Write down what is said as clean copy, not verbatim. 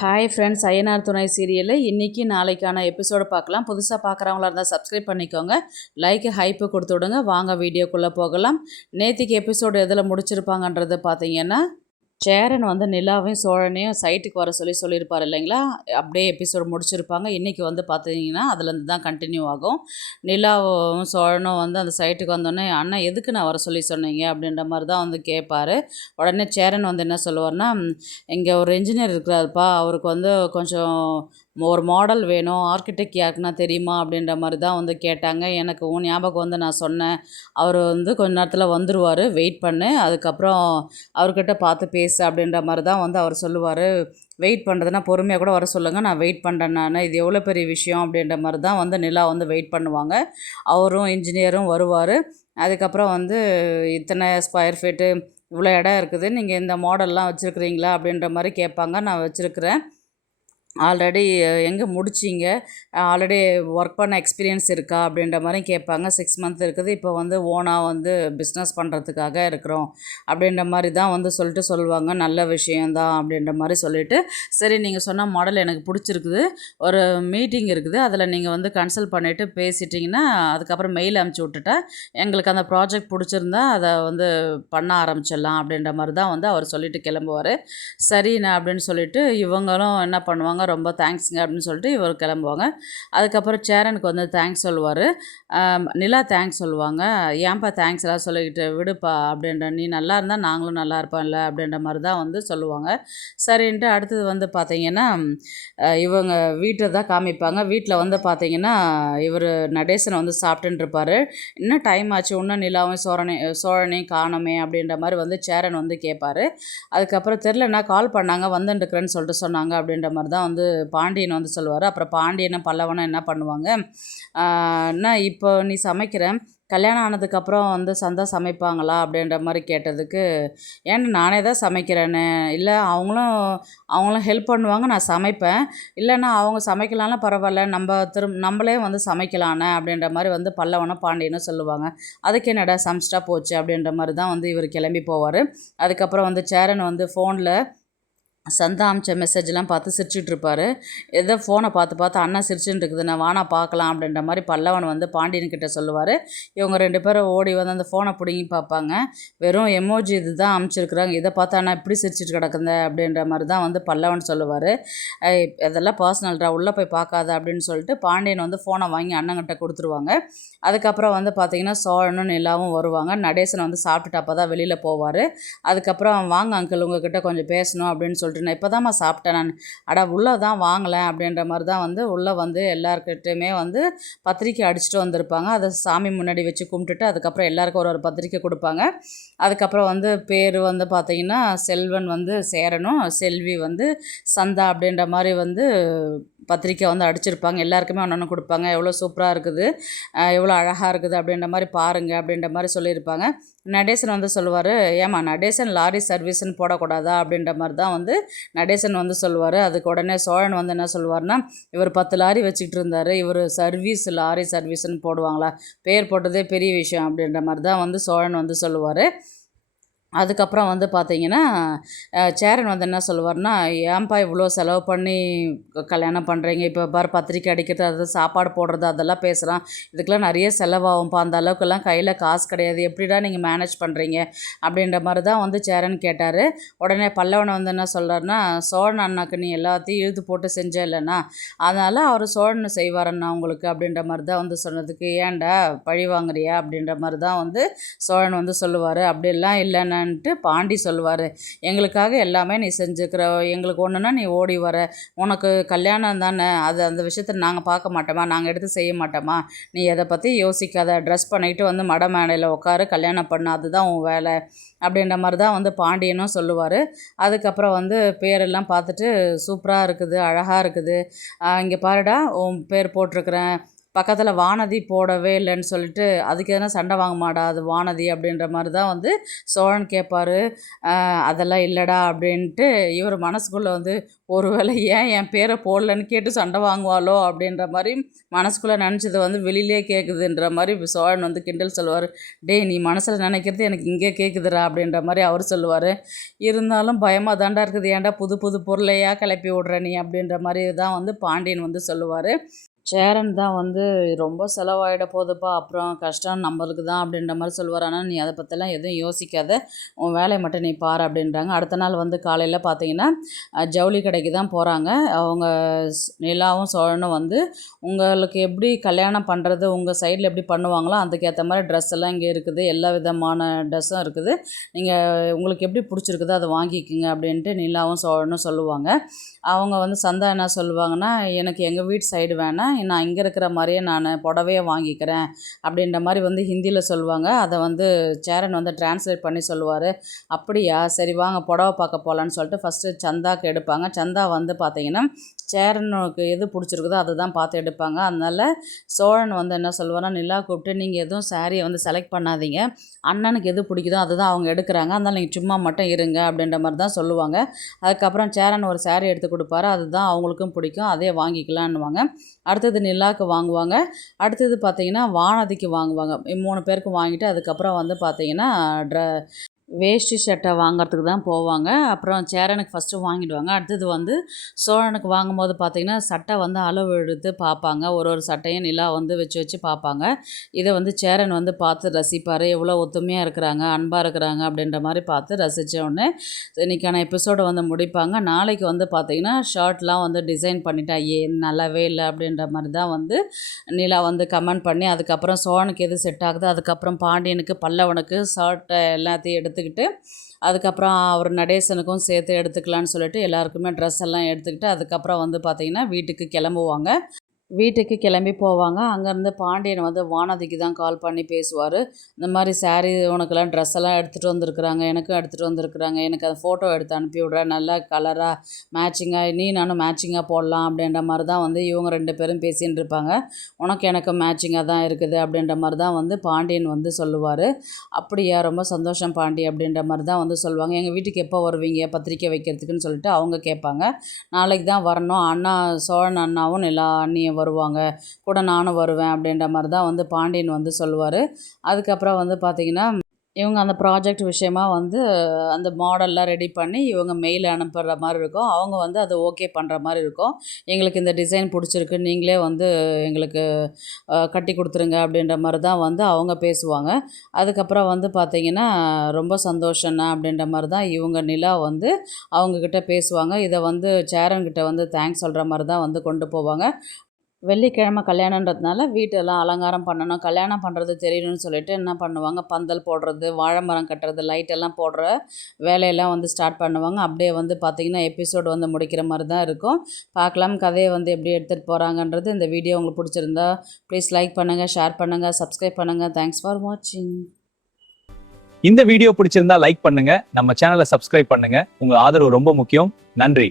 Hi friends, Ayyanar துணை சீரியலில் இன்றைக்கி நாளைக்கான எபிசோடு பார்க்கலாம். புதுசாக பார்க்குறவங்களா இருந்தால் சப்ஸ்கிரைப் பண்ணிக்கோங்க, லைக்கு ஹைப்பு கொடுத்து விடுங்க. வாங்க வீடியோக்குள்ளே போகலாம். நேற்றுக்கு எபிசோடு எதில் முடிச்சிருப்பாங்கன்றது பார்த்தீங்கன்னா, சேரன் வந்து நிலாவையும் சோழனையும் சைட்டுக்கு வர சொல்லியிருப்பார் இல்லைங்களா. அப்படியே எபிசோடு முடிச்சிருப்பாங்க. இன்றைக்கி வந்து பார்த்தீங்கன்னா அதுலேருந்து தான் கண்டினியூ ஆகும். நிலாவும் சோழனும் வந்து அந்த சைட்டுக்கு வந்தோடனே, அண்ணா எதுக்கு நான் வர சொன்னீங்க அப்படின்ற மாதிரி தான் வந்து கேட்பார். உடனே சேரன் வந்து என்ன சொல்லுவார்னா, இங்கே ஒரு இன்ஜினியர் இருக்கிறாருப்பா, அவருக்கு வந்து கொஞ்சம் ஒரு மாடல் வேணும், ஆர்கிடெக்ட் யாருக்குன்னா தெரியுமா அப்படின்ற மாதிரி தான் வந்து கேட்டாங்க. எனக்கு ஞாபகம் வந்து நான் சொன்னேன், அவர் வந்து கொஞ்ச நேரத்தில் வந்துடுவார், வெயிட் பண்ணு, அதுக்கப்புறம் அவர்கிட்ட பார்த்து பேசு அப்படின்ற மாதிரி தான் வந்து அவர் சொல்லுவார். வெயிட் பண்ணுறதுனா பொறுமையாக கூட வர சொல்லுங்கள், நான் வெயிட் பண்ணுறேன், நான் இது எவ்வளோ பெரிய விஷயம் அப்படின்ற மாதிரி தான் வந்து நிலா வந்து வெயிட் பண்ணுவாங்க. அவரும் இன்ஜினியரும் வருவார். அதுக்கப்புறம் வந்து இத்தனை ஸ்கொயர் ஃபீட்டு, இவ்வளோ இடம் இருக்குது, நீங்கள் இந்த மாடல்லாம் வச்சுருக்கிறீங்களா அப்படின்ற மாதிரி கேட்பாங்க. நான் வச்சுருக்கிறேன், ஆல்ரெடி எங்கே முடிச்சிங்க, ஆல்ரெடி ஒர்க் பண்ண எக்ஸ்பீரியன்ஸ் இருக்கா அப்படின்ற மாதிரி கேட்பாங்க. 6 மந்த் இருக்குது, இப்போ வந்து ஓனாக வந்து பிஸ்னஸ் பண்ணுறதுக்காக இருக்கிறோம் அப்படின்ற மாதிரி தான் வந்து சொல்லுவாங்க. நல்ல விஷயந்தான் அப்படின்ற மாதிரி சொல்லிவிட்டு, சரி நீங்கள் சொன்ன மாடல் எனக்கு பிடிச்சிருக்குது, ஒரு மீட்டிங் இருக்குது, அதில் நீங்கள் வந்து கன்சல்ட் பண்ணிவிட்டு பேசிட்டிங்கன்னா அதுக்கப்புறம் மெயில் அனுப்பிச்சி விட்டுட்டா எங்களுக்கு அந்த ப்ராஜெக்ட் பிடிச்சிருந்தா அதை வந்து பண்ண ஆரம்பிச்சிடலாம் அப்படின்ற மாதிரி தான் வந்து அவர் சொல்லிவிட்டு கிளம்புவார். சரிண்ணா அப்படின்னு சொல்லிவிட்டு இவங்களும் என்ன பண்ணுவாங்க, ரொம்ப தேங்க்ஸுங்க அப்படின்னு சொல்லிட்டு இவர் கிளம்புவாங்க. அதுக்கப்புறம் சேரனுக்கு வந்து தேங்க்ஸ் சொல்லுவார். நிலா தேங்க்ஸ் சொல்லுவாங்க. ஏன்பா தேங்க்ஸ் எல்லாம் சொல்லிக்கிட்டு விடுப்பா அப்படின்ற, நீ நல்லா இருந்தால் நாங்களும் நல்லா இருப்போம்ல அப்படின்ற மாதிரி தான் வந்து சொல்லுவாங்க. சரின்ட்டு அடுத்தது வந்து பார்த்திங்கன்னா இவங்க வீட்டை தான் காமிப்பாங்க. வீட்டில் வந்து பார்த்திங்கன்னா இவர் நடேசனை வந்து சாப்பிட்டுருப்பார். இன்னும் டைம் ஆச்சு, இன்னும் நிலாவும் சோழனையும் காணோமே அப்படின்ற மாதிரி வந்து சேரன் வந்து கேட்பார். அதுக்கப்புறம் தெரிலண்ணா கால் பண்ணாங்க, வந்துட்டுருக்குறேன்னு சொல்லிட்டு சொன்னாங்க அப்படின்ற மாதிரி தான் வந்து பாண்டியன் வந்து சொல்லுவார். அப்புறம் பாண்டியனும் பல்லவனும் என்ன பண்ணுவாங்க, அண்ணா இப்போ நீ சமைக்கிறேன், கல்யாணம் ஆனதுக்கப்புறம் வந்து சந்தா சமைப்பாங்களா அப்படின்ற மாதிரி கேட்டதுக்கு, ஏன்னா நானே தான் சமைக்கிறேன்னு, இல்லை அவங்களும் ஹெல்ப் பண்ணுவாங்க, நான் சமைப்பேன், இல்லைன்னா அவங்க சமைக்கலாம்னா பரவாயில்ல, நம்மளே வந்து சமைக்கலான்னு அப்படின்ற மாதிரி வந்து பல்லவனும் பாண்டியனும் சொல்லுவாங்க. அதுக்கு என்னடா சமைச்சிட்டா போச்சு அப்படின்ற மாதிரி தான் வந்து இவர் கிளம்பி போவார். அதுக்கப்புறம் வந்து சேரன் வந்து ஃபோனில் சந்தா அமிச்ச மெசேஜ்லாம் பார்த்து சிரிச்சிட்ருப்பார். ஏதோ ஃபோனை பார்த்து அண்ணா சிரிச்சுட்டு இருக்குது, நான் வானா பார்க்கலாம் அப்படின்ற மாதிரி பல்லவன் வந்து பாண்டியன்கிட்ட சொல்லுவார். இவங்க 2 பேரும் ஓடி வந்து அந்த ஃபோனை பிடுங்கி பார்ப்பாங்க. வெறும் எமோஜி இது தான் அமுச்சிருக்குறாங்க, இதை பார்த்தா அண்ணா இப்படி சிரிச்சிட்டு கிடக்குந்த அப்படின்ற மாதிரி தான் வந்து பல்லவன் சொல்லுவார். இதெல்லாம் பர்சனல்டா, உள்ளே போய் பார்க்காத அப்படின்னு சொல்லிட்டு பாண்டியன் வந்து ஃபோனை வாங்கி அண்ணங்கிட்ட கொடுத்துருவாங்க. அதுக்கப்புறம் வந்து பார்த்திங்கன்னா சோழனும் நிலாவும் வருவாங்க. நடேசன் வந்து சாப்பிட்டுட்டு அப்போ தான் வெளியில் போவார். அதுக்கப்புறம் வாங்க அங்கிள், உங்ககிட்ட கொஞ்சம் பேசணும் அப்படின்னு சொல்லிட்டு, நான் இப்போ தான்மா சாப்பிட்டேன் நான், உள்ளே தான் வாங்கலேன் அப்படின்ற மாதிரி தான் வந்து உள்ளே வந்து எல்லாருக்கிட்டையுமே வந்து பத்திரிக்கை அடிச்சுட்டு வந்திருப்பாங்க. அதை சாமி முன்னாடி வச்சு கும்பிட்டுட்டு அதுக்கப்புறம் எல்லாருக்கும் ஒரு பத்திரிக்கை கொடுப்பாங்க. அதுக்கப்புறம் வந்து பேர் வந்து பார்த்திங்கன்னா செல்வன் வந்து சேரனும், செல்வி வந்து சந்தா அப்படின்ற மாதிரி வந்து பத்திரிக்கை வந்து அடிச்சிருப்பாங்க. எல்லாருக்குமே ஒன்று கொடுப்பாங்க. எவ்வளோ சூப்பராக இருக்குது, எவ்வளோ அழகாக இருக்குது அப்படின்ற மாதிரி பாருங்கள் அப்படின்ற மாதிரி சொல்லியிருப்பாங்க. நடேசன் வந்து சொல்லுவார், ஏமா நடேசன் லாரி சர்வீஸ்ன்னு போடக்கூடாதா அப்படின்ற மாதிரி தான் வந்து நடேசன் வந்து சொல்லுவார். அதுக்கு உடனே சோழன் வந்து என்ன சொல்லுவார்னா, இவர் 10 லாரி வச்சுக்கிட்டு இருந்தார், இவர் லாரி சர்வீஸ்ன்னு போடுவாங்களா, பேர் போட்டதே பெரிய விஷயம் அப்படின்ற மாதிரி தான் வந்து சோழன் வந்து சொல்லுவார். அதுக்கப்புறம் வந்து பார்த்திங்கன்னா சேரன் வந்து என்ன சொல்லுவார்னா, ஏன்பா இவ்வளோ செலவு பண்ணி கல்யாணம் பண்ணுறீங்க, இப்போ பாரு பத்திரிக்கை அடிக்கிறது, அது சாப்பாடு போடுறது அதெல்லாம் பேசுகிறான், இதுக்கெலாம் நிறைய செலவாகும்ப்பா, அந்த அளவுக்குலாம் கையில் காசு கிடையாது, எப்படிடா நீங்கள் மேனேஜ் பண்ணுறீங்க அப்படின்ற மாதிரி தான் வந்து சேரன் கேட்டார். உடனே பல்லவனை வந்து என்ன சொல்கிறாருன்னா, சோழன் அண்ணாக்கு நீ எல்லாத்தையும் இழுத்து போட்டு செஞ்ச இல்லைண்ணா, அதனால் அவர் சோழன் செய்வாரண்ணா உங்களுக்கு அப்படின்ற மாதிரி தான் வந்து சொன்னதுக்கு, ஏன்டா பழி வாங்குறியா அப்படின்ற மாதிரி தான் வந்து சோழன் வந்து சொல்லுவார். அப்படிலாம் இல்லைன்னா பாண்டி சொல்லுவார், எங்களுக்காக எல்லாமே நீ செஞ்சுக்கிற, எங்களுக்கு ஒன்றுனா நீ ஓடி வர, உனக்கு கல்யாணம் தானே, அது அந்த விஷயத்தை நாங்கள் பார்க்க மாட்டோமா, நாங்கள் எடுத்து செய்ய மாட்டோமா, நீ எதை பற்றி யோசிக்காத, ட்ரெஸ் பண்ணிவிட்டு வந்து மட மேடையில் உட்காரு, கல்யாணம் பண்ணு, அதுதான் உன் வேலை அப்படின்ற மாதிரி தான் வந்து பாண்டியனும் சொல்லுவார். அதுக்கப்புறம் வந்து பேரெல்லாம் பார்த்துட்டு, சூப்பராக இருக்குது, அழகாக இருக்குது, இங்கே பாருடா உன் பேர் போட்டிருக்கிறேன், பக்கத்தில் வானதி போடவே இல்லைன்னு சொல்லிட்டு அதுக்கு எதனா சண்டை வாங்க மாட்டா அது வானதி அப்படின்ற மாதிரி தான் வந்து சோழன் கேட்பாரு. அதெல்லாம் இல்லைடா அப்படின்ட்டு இவர் மனசுக்குள்ளே வந்து ஒருவேளை ஏன் என் பேரை போடலன்னு கேட்டு சண்டை வாங்குவாளோ அப்படின்ற மாதிரி மனசுக்குள்ளே நினச்சது வந்து வெளியிலே கேட்குதுன்ற மாதிரி சோழன் வந்து கிண்டல் சொல்லுவார். டேய் நீ மனசில் நினைக்கிறது எனக்கு இங்கே கேட்குதுடா அப்படின்ற மாதிரி அவர் சொல்லுவார். இருந்தாலும் பயமாக தாண்டா இருக்குது, ஏன்டா புது புது பொருளையா கிளப்பி விட்ற நீ அப்படின்ற மாதிரி தான் வந்து பாண்டியன் வந்து சொல்லுவார். சேரன் தான் வந்து ரொம்ப செலவாயிட போகுதுப்பா, அப்புறம் கஷ்டம் நம்மளுக்கு தான் அப்படின்ற மாதிரி சொல்லுவார். ஆனால் நீ அதை பற்றிலாம் எதுவும் யோசிக்காத, உன் வேலையை மட்டும் நீ பாரு அப்படின்றாங்க. அடுத்த நாள் வந்து காலையில் பார்த்தீங்கன்னா ஜவுளி கடைக்கு தான் போகிறாங்க. அவங்க நிலாவும் சோழனும் வந்து உங்களுக்கு எப்படி கல்யாணம் பண்ணுறது உங்கள் சைடில் எப்படி பண்ணுவாங்களோ அதுக்கேற்ற மாதிரி ட்ரெஸ் எல்லாம் இங்கே இருக்குது, எல்லா விதமான ட்ரெஸ்ஸும் இருக்குது, நீங்கள் உங்களுக்கு எப்படி பிடிச்சிருக்குதோ அதை வாங்கிக்கோங்க அப்படின்ட்டு நிலாவும் சோழனும் சொல்லுவாங்க. அவங்க வந்து சந்தா என்ன சொல்லுவாங்கன்னா, எனக்கு எங்கள் வீட்டு சைடு வேணாம், நான் இங்கே இருக்கிற மாதிரியே நான் புடவையே வாங்கிக்கிறேன் அப்படின்ற மாதிரி வந்து ஹிந்தியில் சொல்லுவாங்க. அதை வந்து சேரன் வந்து டிரான்ஸ்லேட் பண்ணி சொல்லுவார். அப்படியா, சரி வாங்க புடவை பார்க்க போகலான்னு சொல்லிட்டு ஃபஸ்ட்டு சந்தாக்கு எடுப்பாங்க. சந்தா வந்து பார்த்திங்கன்னா சேரனுக்கு எது பிடிச்சிருக்குதோ அதை தான் பார்த்து எடுப்பாங்க. அதனால் சோழன் வந்து என்ன சொல்லுவார்னா, நிலா கூப்பிட்டு நீங்கள் எதுவும் சாரியை வந்து செலக்ட் பண்ணாதீங்க, அண்ணனுக்கு எது பிடிக்குதோ அதுதான் அவங்க எடுக்கிறாங்க, அதனால் நீங்கள் சும்மா மட்டும் இருங்க அப்படின்ற மாதிரி தான் சொல்லுவாங்க. அதுக்கப்புறம் சேரன் ஒரு சாரி எடுத்து கொடுப்பாரு, அதுதான் அவங்களுக்கும் பிடிக்கும், அதே வாங்கிக்கலான்னுவாங்க. அடுத்தது நிலாவுக்கு வாங்குவாங்க. அடுத்தது பார்த்திங்கன்னா வானதிக்கு வாங்குவாங்க. 3 பேருக்கு வாங்கிட்டு அதுக்கப்புறம் வந்து பார்த்திங்கன்னா வேஷ்டி சட்டை வாங்கிறதுக்கு தான் போவாங்க. அப்புறம் சேரனுக்கு ஃபஸ்ட்டு வாங்கிடுவாங்க. அடுத்தது வந்து சோழனுக்கு வாங்கும்போது பார்த்திங்கன்னா சட்டை வந்து அளவு எடுத்து பார்ப்பாங்க. ஒரு சட்டையும் நிலா வந்து வச்சு பார்ப்பாங்க. இதை வந்து சேரன் வந்து பார்த்து ரசிப்பார். எவ்வளோ ஒத்துமையாக இருக்கிறாங்க, அன்பாக இருக்கிறாங்க அப்படின்ற மாதிரி பார்த்து ரசித்த உடனே இன்றைக்கான எபிசோடை வந்து முடிப்பாங்க. நாளைக்கு வந்து பார்த்திங்கன்னா ஷர்ட்லாம் வந்து டிசைன் பண்ணிட்டா நல்லாவே இல்லை அப்படின்ற மாதிரி தான் வந்து நிலா வந்து கமெண்ட் பண்ணி, அதுக்கப்புறம் சோழனுக்கு எது செட் ஆகுது, அதுக்கப்புறம் பாண்டியனுக்கு பல்லவனுக்கு ஷர்ட்டை எல்லாத்தையும் எடுத்துக்கிட்டு அதுக்கப்புறம் அவர் நடேசனுக்கும் சேர்த்து எடுத்துக்கலான்னு சொல்லிட்டு எல்லாருக்குமே ட்ரெஸ் எல்லாம் எடுத்துக்கிட்டு அதுக்கப்புறம் வந்து பார்த்திங்கன்னா வீட்டுக்கு கிளம்புவாங்க. வீட்டுக்கு கிளம்பி போவாங்க. அங்கேருந்து பாண்டியன் வந்து வானதிக்கு தான் கால் பண்ணி பேசுவார். இந்த மாதிரி சாரீ உனக்கெல்லாம் ட்ரெஸ் எல்லாம் எடுத்துகிட்டு வந்திருக்குறாங்க, எனக்கும் எடுத்துகிட்டு வந்திருக்குறாங்க, எனக்கு அதை ஃபோட்டோ எடுத்து அனுப்பி விட்றேன், நல்லா கலராக மேட்சிங்காக நானும் மேட்சிங்காக போடலாம் அப்படின்ற மாதிரி தான் வந்து இவங்க 2 பேரும் பேசின்னு இருப்பாங்க. உனக்கு எனக்கு மேட்சிங்காக தான் இருக்குது அப்படின்ற மாதிரி தான் வந்து பாண்டியன் வந்து சொல்லுவார். அப்படியா, ரொம்ப சந்தோஷம் பாண்டி அப்படின்ற மாதிரி தான் வந்து சொல்லுவாங்க. எங்கள் வீட்டுக்கு எப்போ வருவீங்க பத்திரிக்கை வைக்கிறதுக்குன்னு சொல்லிட்டு அவங்க கேட்பாங்க. நாளைக்கு தான் வரணும், அண்ணா சோழன் அண்ணாவும் எல்லா அண்ணியும் வருவாங்க, கூட நானும் வருவேன் அப்படின்ற மாதிரி தான் வந்து பாண்டியன் வந்து சொல்லுவார். அதுக்கப்புறம் வந்து பார்த்திங்கன்னா இவங்க அந்த ப்ராஜெக்ட் விஷயமா வந்து அந்த மாடல்லாம் ரெடி பண்ணி இவங்க மெயில் அனுப்புகிற மாதிரி இருக்கும். அவங்க வந்து அதை ஓகே பண்ணுற மாதிரி இருக்கும். எங்களுக்கு இந்த டிசைன் பிடிச்சிருக்கு, நீங்களே வந்து எங்களுக்கு கட்டி கொடுத்துருங்க அப்படின்ற மாதிரி தான் வந்து அவங்க பேசுவாங்க. அதுக்கப்புறம் வந்து பார்த்திங்கன்னா ரொம்ப சந்தோஷம்ண்ணா அப்படின்ற மாதிரி தான் இவங்க நிலா வந்து அவங்கக்கிட்ட பேசுவாங்க. இதை வந்து சேரன்கிட்ட வந்து தேங்க்ஸ் சொல்கிற மாதிரி தான் வந்து கொண்டு போவாங்க. வெள்ளிக்கிழமை கல்யாணன்றதுனால வீட்டெல்லாம் அலங்காரம் பண்ணணும், கல்யாணம் பண்ணுறது தெரியணும்னு சொல்லிட்டு என்ன பண்ணுவாங்க, பந்தல் போடுறது, வாழை மரம் கட்டுறது, லைட்டெல்லாம் போடுற வேலையெல்லாம் வந்து ஸ்டார்ட் பண்ணுவாங்க. அப்படியே வந்து பார்த்திங்கன்னா எபிசோடு வந்து முடிக்கிற மாதிரி தான் இருக்கும். பார்க்கலாம் கதையை வந்து எப்படி எடுத்துகிட்டு போகிறாங்கன்றது. இந்த வீடியோ உங்களுக்கு பிடிச்சிருந்தா ப்ளீஸ் லைக் பண்ணுங்கள், ஷேர் பண்ணுங்கள், சப்ஸ்கிரைப் பண்ணுங்கள். தேங்க்ஸ் ஃபார் வாட்சிங். இந்த வீடியோ பிடிச்சிருந்தா லைக் பண்ணுங்க, நம்ம சேனலை சப்ஸ்கிரைப் பண்ணுங்க. உங்க ஆதரவு ரொம்ப முக்கியம். நன்றி.